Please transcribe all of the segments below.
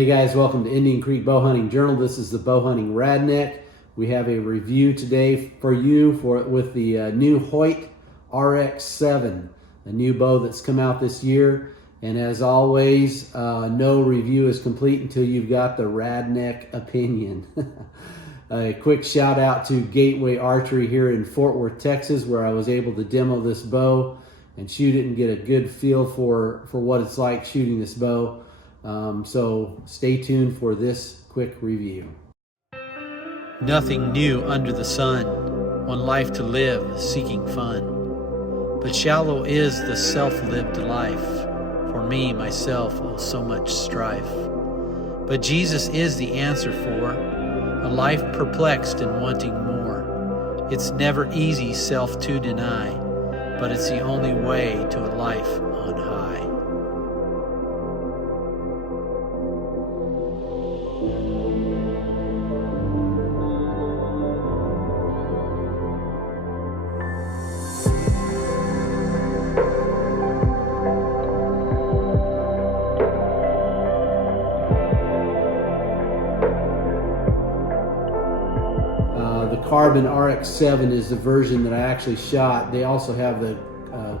Hey guys, welcome to Indian Creek Bow Hunting Journal. This is the Bowhunting RadNek. We have a review today for you with the new Hoyt RX-7, a new bow that's come out this year. And as always, no review is complete until you've got the RadNek opinion. A quick shout out to Gateway Archery here in Fort Worth, Texas, where I was able to demo this bow and shoot it and get a good feel for what it's like shooting this bow. So stay tuned for this quick review. Nothing new under the sun, one life to live, seeking fun. But shallow is the self-lived life, for me, myself, oh so much strife. But Jesus is the answer for a life perplexed and wanting more. It's never easy self to deny, but it's the only way to a life on high. The Carbon RX-7 is the version that I actually shot. They also have the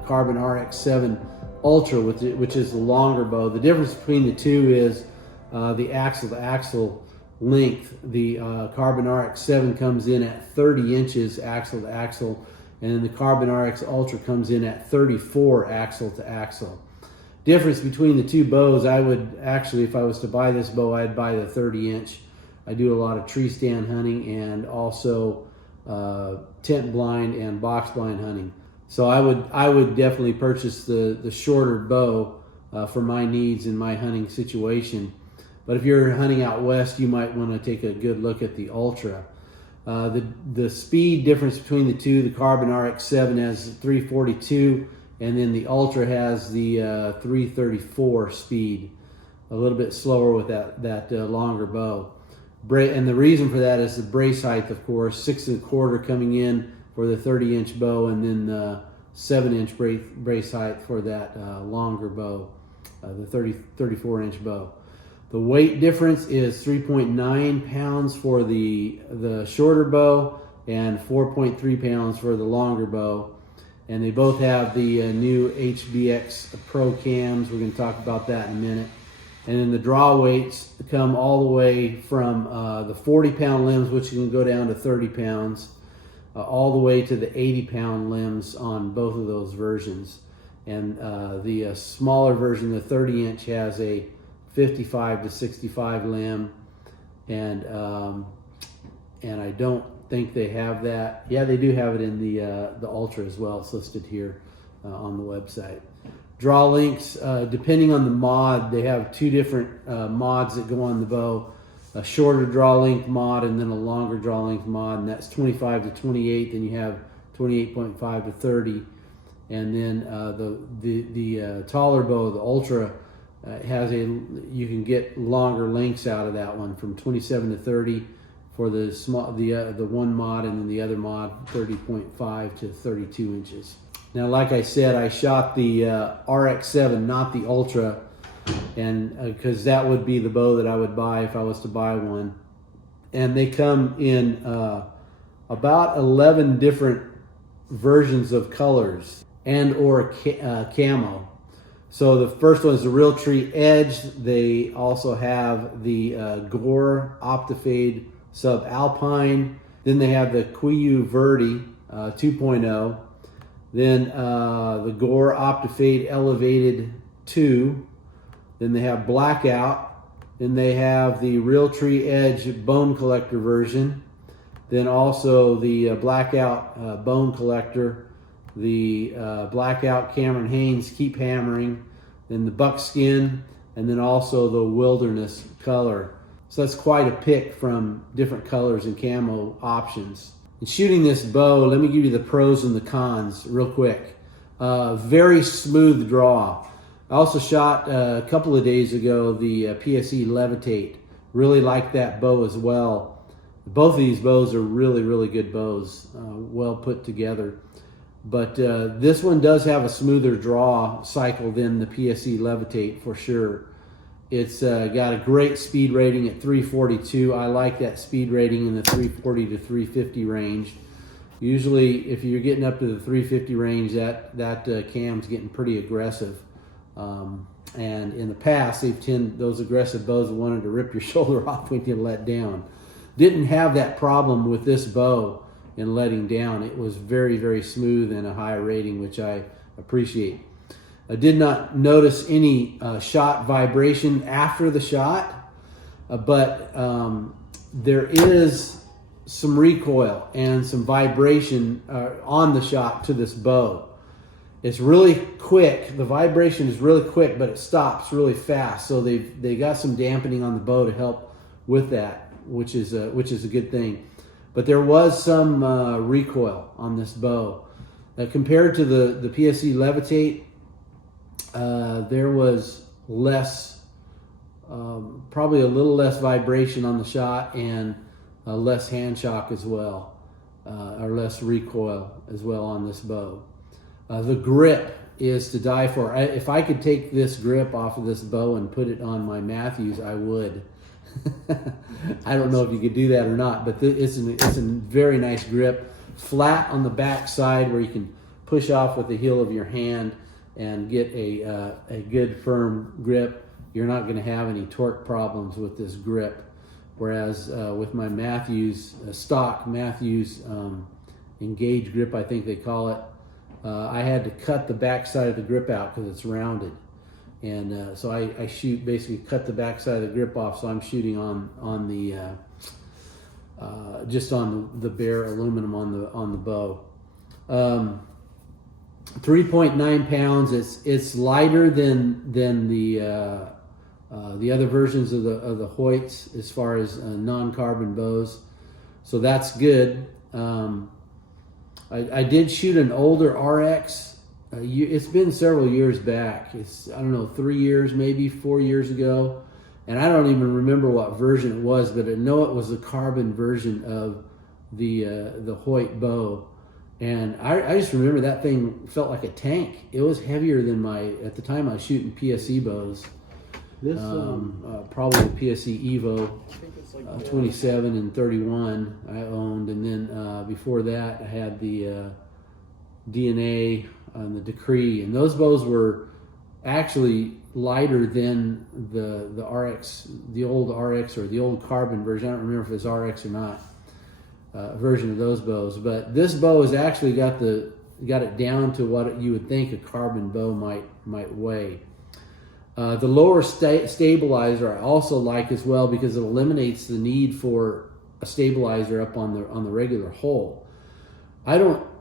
Carbon RX-7 Ultra, which is the longer bow. The difference between the two is the axle-to-axle length. The Carbon RX-7 comes in at 30 inches axle-to-axle, and then the Carbon RX Ultra comes in at 34 axle-to-axle. Difference between the two bows, I would actually, if I was to buy this bow, I'd buy the 30-inch. I do a lot of tree stand hunting and also tent blind and box blind hunting. So I would definitely purchase the shorter bow for my needs in my hunting situation. But if you're hunting out west, you might want to take a good look at the Ultra. The speed difference between the two, the Carbon RX-7 has 342, and then the Ultra has the 334 speed, a little bit slower with that longer bow. And the reason for that is the brace height, of course, 6 1/4 coming in for the 30-inch bow, and then the 7-inch brace height for that longer bow, the 34-inch bow. The weight difference is 3.9 pounds for the shorter bow and 4.3 pounds for the longer bow. And they both have the new HBX Pro cams. We're going to talk about that in a minute. And then the draw weights come all the way from the 40-pound limbs, which can go down to 30 pounds, all the way to the 80-pound limbs on both of those versions. And the smaller version, the 30-inch, has a 55 to 65 limb, and I don't think they have that. Yeah, they do have it in the Ultra as well. It's listed here on the website. Draw links, depending on the mod, they have two different mods that go on the bow. A shorter draw length mod and then a longer draw length mod, and that's 25 to 28. Then you have 28.5 to 30, and then the taller bow, the Ultra, you can get longer lengths out of that one, from 27 to 30 for the one mod, and then the other mod 30.5 to 32 inches. Now, like I said, I shot the RX-7, not the Ultra, and because that would be the bow that I would buy if I was to buy one. And they come in about 11 different versions of colors and or camo. So the first one is the Real Tree Edge. They also have the Gore Optifade Subalpine. Then they have the Quiu Verde 2.0. Then the Gore Optifade Elevated 2. Then they have Blackout. Then they have the Real Tree Edge Bone Collector version. Then also the Blackout Bone Collector. The Blackout Cameron Haynes Keep Hammering. Then the Buckskin. And then also the Wilderness color. So that's quite a pick from different colors and camo options. In shooting this bow, let me give you the pros and the cons real quick. Very smooth draw. I also shot a couple of days ago the PSE Levitate. Really like that bow as well. Both of these bows are really, really good bows, well put together. But this one does have a smoother draw cycle than the PSE Levitate for sure. It's got a great speed rating at 342. I like that speed rating in the 340 to 350 range. Usually, if you're getting up to the 350 range, that cam's getting pretty aggressive. And in the past, those aggressive bows have wanted to rip your shoulder off when you let down. Didn't have that problem with this bow in letting down. It was very, very smooth and a high rating, which I appreciate. I did not notice any shot vibration after the shot, but there is some recoil and some vibration on the shot to this bow. It's really quick. The vibration is really quick, but it stops really fast. So they got some dampening on the bow to help with that, which is a good thing. But there was some recoil on this bow. Compared to the PSE Levitate, there was less, probably a little less vibration on the shot and less hand shock as well, or less recoil as well on this bow. The grip is to die for. If I could take this grip off of this bow and put it on my Matthews, I would. I don't know if you could do that or not, but it's a very nice grip. Flat on the back side where you can push off with the heel of your hand and get a good firm grip. You're not going to have any torque problems with this grip. Whereas with my Matthews, stock Matthews Engage grip, I think they call it, I had to cut the back side of the grip out because it's rounded. And so I shoot, basically cut the back side of the grip off, so I'm shooting on the just on the bare aluminum on the bow. 3.9 pounds. It's lighter than the other versions of the Hoyts as far as non-carbon bows, so that's good. I did shoot an older RX. It's been several years back. It's, I don't know, 3 years, maybe 4 years ago. And I don't even remember what version it was, but I know it was the carbon version of the Hoyt bow. And I just remember that thing felt like a tank. It was heavier than at the time I was shooting PSE bows. This probably the PSE Evo 27 and 31 I owned, and then before that I had the DNA and the Decree, and those bows were actually lighter than the RX, the old RX or the old carbon version. I don't remember if it's RX or not version of those bows, but this bow has actually got it down to what you would think a carbon bow might weigh. The lower stabilizer I also like as well, because it eliminates the need for a stabilizer up on the regular hole.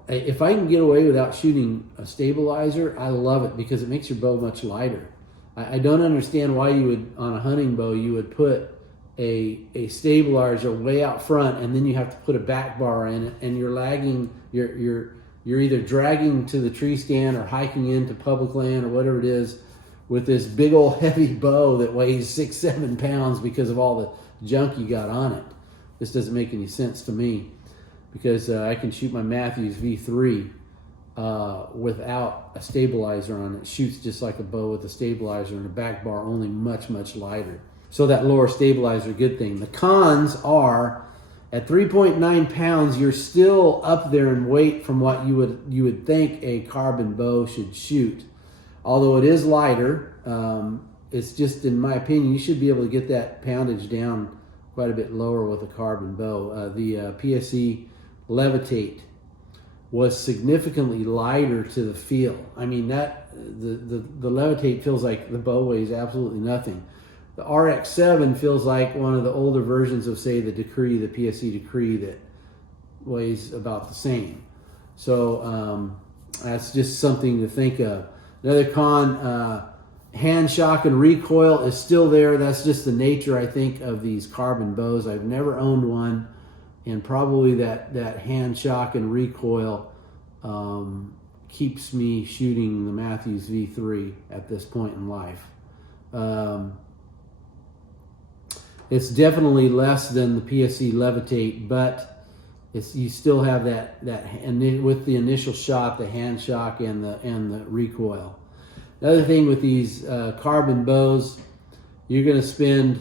If I can get away without shooting a stabilizer, I love it because it makes your bow much lighter. I don't understand why you would, on a hunting bow, you would put a stabilizer way out front and then you have to put a back bar in it, and you're lagging. You're either dragging to the tree stand or hiking into public land or whatever it is, with this big old heavy bow that weighs 6-7 pounds because of all the junk you got on it. This doesn't make any sense to me, because I can shoot my Matthews V3 without a stabilizer on it. It shoots just like a bow with a stabilizer and a back bar, only much, much lighter. So that lower stabilizer, good thing. The cons are, at 3.9 pounds, you're still up there in weight from what you would think a carbon bow should shoot. Although it is lighter, it's just, in my opinion, you should be able to get that poundage down quite a bit lower with a carbon bow. The PSE Levitate was significantly lighter to the feel. I mean, the Levitate feels like the bow weighs absolutely nothing. The RX-7 feels like one of the older versions of, say, the Decree, the PSE Decree, that weighs about the same. So that's just something to think of. Another con, hand shock and recoil is still there. That's just the nature, I think, of these carbon bows. I've never owned one, and probably that hand shock and recoil keeps me shooting the Matthews V3 at this point in life. It's definitely less than the PSE Levitate, but you still have that, and with the initial shot, the hand shock and the recoil. Another thing with these carbon bows you're going to spend,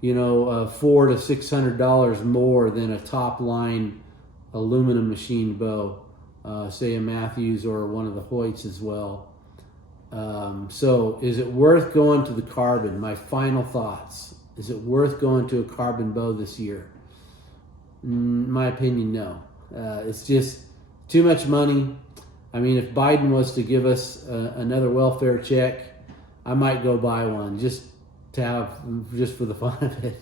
you know, $400 to $600 more than a top line aluminum machined bow, say a Matthews or one of the Hoyts as well. So is it worth going to the carbon? My final thoughts. Is it worth going to a carbon bow this year? In my opinion, no. It's just too much money. I mean, if Biden was to give us another welfare check, I might go buy one just to have, just for the fun of it.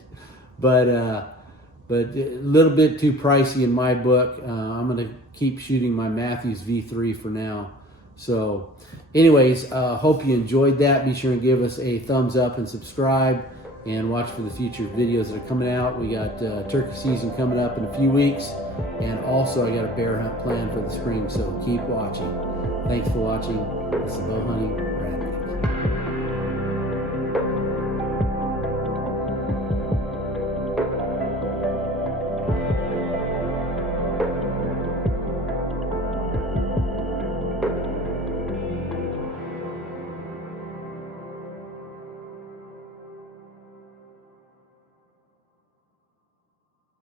But a little bit too pricey in my book. I'm going to keep shooting my Matthews V3 for now. So anyways, hope you enjoyed that. Be sure and give us a thumbs up and subscribe, and watch for the future videos that are coming out. We got turkey season coming up in a few weeks, and also I got a bear hunt planned for the spring, so keep watching. Thanks for watching. This is Bowhunting RadNek.